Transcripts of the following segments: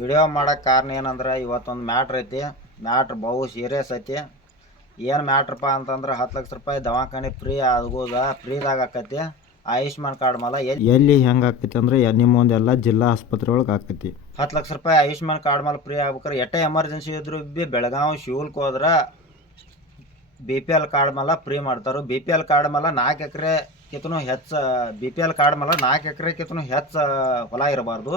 Video ಮಾಡೋಕ್ಕೆ ಕಾರಣ ಏನಂದ್ರೆ ಇವತ್ತೊಂದು ಮ್ಯಾಟ್ರ್ ಐತಿ. ಮ್ಯಾಟ್ರ್ ಬಹು ಸೀರಿಯಸ್ ಐತಿ. ಏನು ಮ್ಯಾಟ್ರಪ್ಪ ಅಂತಂದ್ರೆ ಹತ್ತು ಲಕ್ಷ ರೂಪಾಯಿ ದವಾಖಾನೆ ಫ್ರೀ ಆಗೋದ ಫ್ರೀದಾಗ ಆಕೈತಿ. ಆಯುಷ್ಮಾನ್ ಕಾರ್ಡ್ ಮೇಲೆ ಎಲ್ಲಿ ಹೆಂಗೆ ಆಕೈತಿ ಅಂದ್ರೆ ನಿಮ್ಮ ಒಂದೆಲ್ಲ ಜಿಲ್ಲಾ ಆಸ್ಪತ್ರೆ ಒಳಗೆ ಆಕೈತಿ. ಹತ್ತು ಲಕ್ಷ ರೂಪಾಯಿ ಆಯುಷ್ಮಾನ್ ಕಾರ್ಡ್ ಮೇಲೆ ಫ್ರೀ ಆಗ್ಬೇಕಾರೆ ಎಷ್ಟೇ ಎಮರ್ಜೆನ್ಸಿ ಇದ್ರು ಬಿ ಬೆಳಗಾವಿ ಶಿವಲ್ಕ್ ಹೋದ್ರೆ ಬಿ ಪಿ ಎಲ್ ಕಾರ್ಡ್ ಮೇಲೆ ಫ್ರೀ ಮಾಡ್ತಾರೆ. ಬಿ ಪಿ ಎಲ್ ಕಾರ್ಡ್ ಮೇಲೆ ನಾಲ್ಕು ಎಕರೆ ಕಿತನು ಹೆಚ್ಚು ಬಿ ಪಿ ಎಲ್ ಕಾರ್ಡ್ ಮೇಲೆ ನಾಲ್ಕು ಎಕರೆ ಕಿತನು ಹೆಚ್ಚು ಹೊಲ ಇರಬಾರ್ದು.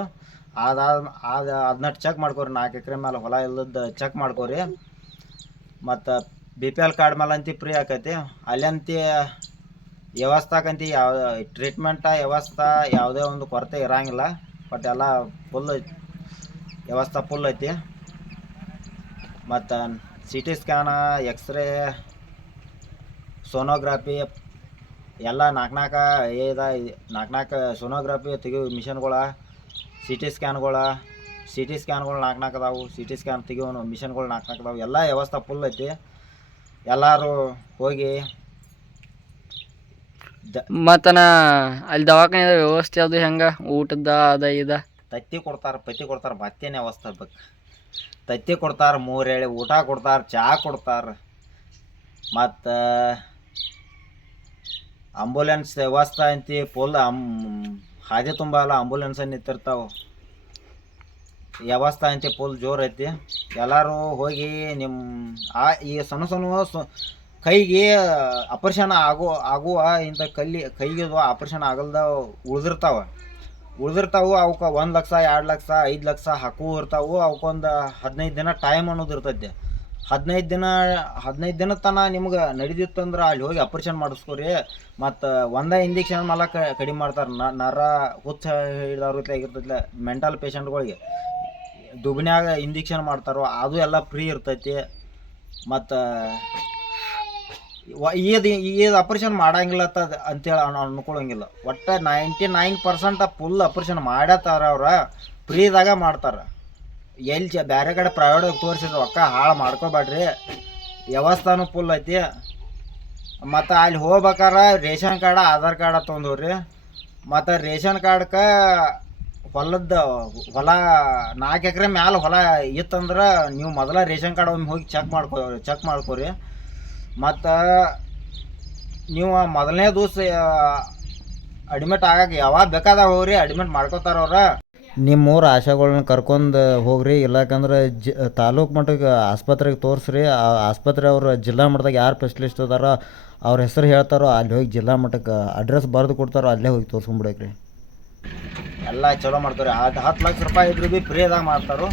ಅದಾದ ಅದು ಅದನ್ನಟ್ಟು ಚೆಕ್ ಮಾಡ್ಕೋರಿ ನಾಲ್ಕು ಎಕರೆ ಮೇಲೆ ಹೊಲ ಇಲ್ಲದ ಚೆಕ್ ಮಾಡ್ಕೋರಿ. ಮತ್ತು ಬಿ ಪಿ ಎಲ್ ಕಾರ್ಡ್ ಮೇಲೆ ಅಂತಿ ಫ್ರೀ ಆಕೈತಿ. ಅಲ್ಲಂತಿ ವ್ಯವಸ್ಥಾಕಂತಿ ಯಾವ ಟ್ರೀಟ್ಮೆಂಟ ವ್ಯವಸ್ಥೆ ಯಾವುದೇ ಒಂದು ಕೊರತೆ ಇರೋಂಗಿಲ್ಲ. ಬಟ್ ಎಲ್ಲ ಫುಲ್ ವ್ಯವಸ್ಥೆ ಫುಲ್ ಐತಿ. ಮತ್ತು C T scan x ray sonography ಎಲ್ಲ ನಾಲ್ಕು ನಾಲ್ಕು ಏದ ನಾಲ್ಕು ನಾಲ್ಕು ಸೋನೋಗ್ರಫಿ ತೆಗಿಯೋ ಮಿಷನ್ಗಳ ಸಿ ಟಿ ಸ್ಕ್ಯಾನ್ಗಳ ಸಿ ಟಿ ಸ್ಕ್ಯಾನ್ಗಳು ನಾಲ್ಕು ನಾಲ್ಕು ಅದಾವು ಸಿ ಟಿ ಸ್ಕ್ಯಾನ್ ತೆಗಿಯೋನು ಮಿಷನ್ಗಳು ನಾಲ್ಕು ನಾಲ್ಕು ಅದಾವು ಎಲ್ಲ ವ್ಯವಸ್ಥೆ ಫುಲ್ ಐತಿ. ಎಲ್ಲರೂ ಹೋಗಿ ದ ನಾ ಅಲ್ಲಿ ದವಾಖಾನೆ ವ್ಯವಸ್ಥೆ ಅದು ಹೆಂಗ? ಊಟದ ಅದ ಇದ? ತತ್ತಿ ಕೊಡ್ತಾರೆ ಪತ್ತಿ ಕೊಡ್ತಾರೆ ಮತ್ತೇನು ವ್ಯವಸ್ಥೆ ಬೇಕು ತತ್ತಿ ಕೊಡ್ತಾರೆ ಮೂರು ಹೇಳಿ ಊಟ ಕೊಡ್ತಾರೆ ಚಹಾ ಕೊಡ್ತಾರೆ ಮತ್ತು ಅಂಬುಲೆನ್ಸ್ ವ್ಯವಸ್ಥೆ ಅಂತಿ ಫುಲ್ ಹಾದಿ ತುಂಬ ಎಲ್ಲ ಆಂಬುಲೆನ್ಸ್ ನಿಂತಿರ್ತಾವೆ. ವ್ಯವಸ್ಥೆ ಅಂತಿ ಫುಲ್ ಜೋರು ಐತಿ. ಎಲ್ಲರೂ ಹೋಗಿ ನಿಮ್ಮ ಆ, ಈ ಸಣ್ಣ ಸಣ್ಣ ಕೈಗೆ ಆಪರೇಷನ್ ಆಗೋ, ಆಗುವ ಇಂಥ ಕಲ್ಲಿ, ಕೈಗೆ ಆಪರೇಷನ್ ಆಗಲ್ದ ಉಳಿದಿರ್ತಾವೆ. ಉಳಿದಿರ್ತಾವೆ, ಅವಕ್ಕೆ ಒಂದು ಲಕ್ಷ, ಎರಡು ಲಕ್ಷ, ಐದು ಲಕ್ಷ ಹಾಕು ಇರ್ತಾವೆ, ಅವಕ್ಕೊಂದು ಹದಿನೈದು ದಿನ ಟೈಮ್ ಅನ್ನೋದು ಇರ್ತೈತೆ. ಹದಿನೈದು ದಿನ ಹದಿನೈದು ದಿನ ತನಕ ನಿಮ್ಗೆ ನಡಿದಿತ್ತಂದ್ರೆ ಅಲ್ಲಿ ಹೋಗಿ ಆಪ್ರೇಷನ್ ಮಾಡಿಸ್ಕೊರಿ. ಮತ್ತು ಒಂದೇ ಇಂಜೆಕ್ಷನ್ ಮೇಲೆ ಕಡಿಮೆ ಮಾಡ್ತಾರೆ. ನರ ಹುಚ್ಚ ಹಿಡಿದವ್ರಿಗೆ ಆಗಿರ್ತೈತಿಲ್ಲ ಮೆಂಟಲ್ ಪೇಷಂಟ್ಗಳಿಗೆ ದುಬ್ನ್ಯಾಗ ಇಂಜೆಕ್ಷನ್ ಮಾಡ್ತಾರೋ, ಅದು ಎಲ್ಲ ಫ್ರೀ ಇರ್ತೈತಿ. ಮತ್ತು ಈದು ಈದು ಆಪ್ರೇಷನ್ ಮಾಡಂಗಿಲ್ಲ ಅಂತ ಅಂತೇಳಿ ಅನ್, ಅನ್ಕೊಳಂಗಿಲ್ಲ. ಒಟ್ಟು ninety nine percent full operation ಮಾಡತ್ತಾರ ಅವ್ರ ಫ್ರೀದಾಗ ಮಾಡ್ತಾರೆ. ಎಲ್ಲಿ ಚ ಬೇರೆ ಕಡೆ ಪ್ರೈವೇಟ್ ತೋರಿಸಿದ್ರೆ ರೊಕ್ಕ ಹಾಳು ಮಾಡ್ಕೋಬೇಡ್ರಿ. ವ್ಯವಸ್ಥಾನು ಫುಲ್ ಐತಿ. ಮತ್ತು ಅಲ್ಲಿ ಹೋಗ್ಬೇಕಾರ ರೇಷನ್ ಕಾರ್ಡ ಆಧಾರ್ ಕಾರ್ಡ ತೊಗೊಂಡವ್ರಿ ಮತ್ತು ರೇಷನ್ ಕಾರ್ಡ್ಕ ಹೊಲದ ಹೊಲ ನಾಲ್ಕು ಎಕರೆ ಮ್ಯಾಲ ಹೊಲ ಇತ್ತಂದ್ರೆ ನೀವು ಮೊದಲ ರೇಷನ್ ಕಾರ್ಡ್ ಒಮ್ಮೆ ಹೋಗಿ ಚೆಕ್ ಮಾಡ್ಕೋ ಚೆಕ್ ಮಾಡ್ಕೋರಿ. ಮತ್ತು ನೀವು ಮೊದಲನೇ ದಿವಸ ಅಡ್ಮಿಟ್ ಆಗಕ್ಕೆ ಯಾವಾಗ ಬೇಕಾದಾಗ ಹೋಗ್ರಿ ಅಡ್ಮಿಟ್ ಮಾಡ್ಕೋತಾರ ಅವ್ರ. ನಿಮ್ಮೂರು ಆಶಾಗಳನ್ನ ಕರ್ಕೊಂಡು ಹೋಗ್ರಿ, ಇಲ್ಲಕಂದ್ರೆ ಜಿ, ತಾಲೂಕು ಮಟ್ಟಕ್ಕೆ ಆಸ್ಪತ್ರೆಗೆ ತೋರಿಸ್ರಿ. ಆ ಆಸ್ಪತ್ರೆ ಅವರು ಜಿಲ್ಲಾ ಮಟ್ಟದಾಗ ಯಾರು ಸ್ಪೆಷಲಿಸ್ಟ್ ಅದಾರ, ಅವ್ರ ಹೆಸರು ಹೇಳ್ತಾರೋ ಅಲ್ಲಿ ಹೋಗಿ ಜಿಲ್ಲಾ ಮಟ್ಟಕ್ಕೆ ಅಡ್ರೆಸ್ ಬರೆದು ಕೊಡ್ತಾರೋ ಅಲ್ಲೇ ಹೋಗಿ ತೋರ್ಸ್ಕೊಂಬಿಡಕ್ರಿ ಎಲ್ಲ ಚಲೋ ಮಾಡ್ತಾರೆ ಹತ್ತು ಲಕ್ಷ ರೂಪಾಯಿ ಇದ್ರೂ ಭೀ ಫ್ರೀದಾಗ ಮಾಡ್ತಾರೋ